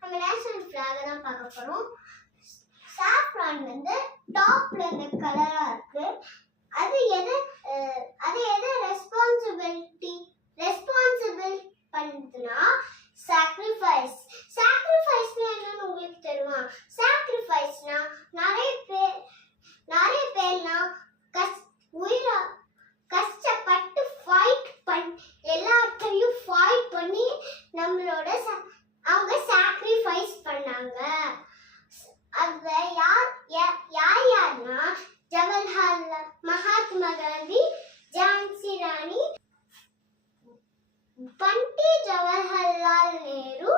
நம்ம national flag தான் பார்க்க போறோம். சாஃப்ரான் வந்து டாப்ல இந்த கலரா இருக்கு. அது எது ரெஸ்பான்சிபிள் பண்ணுதுன்னா சாக்ரிஃபைஸ். சாக்ரிஃபைஸ்னா என்னன்னு உங்களுக்கு தெரியுமா? சாக்ரிஃபைஸ்னா நிறைய பேர்லாம் கஷ்டப்பட்டு ஃபைட் பண்ணி எல்லாத்தையும் ஃபைட் பண்ணி நம்மளோட அவங்க சாக்ரிஃபைஸ் பண்ணாங்க. அது யார்னா ஜவஹர்லால், மகாத்மா காந்தி, ஜான்சி ராணி, பண்டிட் ஜவஹர்லால் நேரு,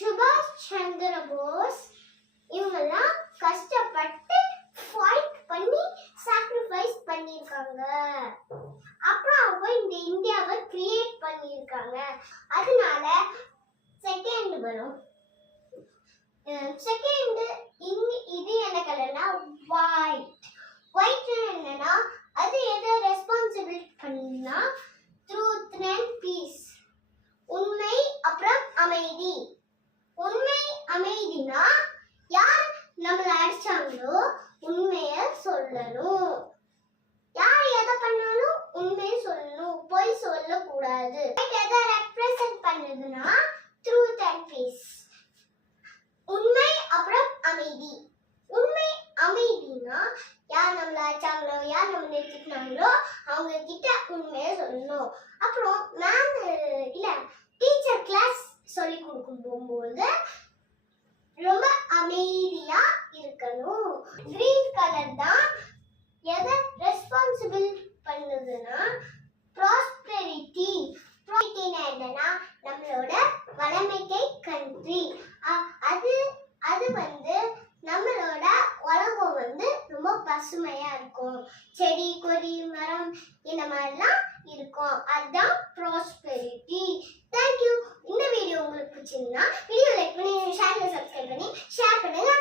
சுபாஷ் சந்திர போஸ் இவங்கெல்லாம் கஷ்டப்பட்டு ஃபைட் பண்ணி சாக்ரிஃபைஸ் பண்ணியிருக்காங்க. அப்புறம் அவங்க இந்த இந்தியாவை கிரியேட் பண்ணியிருக்காங்க. அதனால செகண்ட் வரும். செகண்ட் இது என்ன கலர்னா ஒயிட். ஒயிட் என்னன்னா அது எதை ரெஸ்பான்சிபிள் பண்ணா ட்ரூத் அண்ட் பீஸ். உண்மை அப்புறம் அமைதி. உண்மை அமைதினா யார் நம்மள அடிச்சாங்களோ உண்மைய சொல்லணும். யார் எதை பண்ணாலும் உண்மையை சொல்லணும், பொய் சொல்லக்கூடாது. எதை ரெப்ரசன்ட் பண்ணுதுன்னா ட்ரூத் அண்ட் பீஸ். உண்மை அப்புறம் அமைதி. உண்மை அமைதினா யார் நம்மள அடிச்சாங்களோ யார் நம்ம நிறுத்தினாங்களோ அவங்க கிட்ட உண்மையை சொல்லணும். அப்புறம் மேம் டீச்சர் கிளாஸ் சொல்லி கொடுக்கும் போகும்போது ரொம்ப அமைதியா இருக்கணும். கிரீன் கலர் தான் எதை ரெஸ்பான்சிபிள் பண்ணுதுன்னா ப்ராஸ்பெரிட்டி. ப்ராஸ்பெரிட்டினா என்னன்னா நம்மளோட வளமிக்கை கண்ட்ரி. அது வந்து நம்மளோட உலகம் வந்து ரொம்ப பசுமையா இருக்கும். செடி கொடி மரம் இந்த மாதிரிலாம் இருக்கும். அதுதான் ப்ராஸ்பெரிட்டி. தேங்க்யூ. இந்த வீடியோ உங்களுக்கு பிடிச்சிருந்தா வீடியோ லைக் பண்ணி சேனலை சப்ஸ்கிரைப் பண்ணி ஷேர் பண்ணுங்க.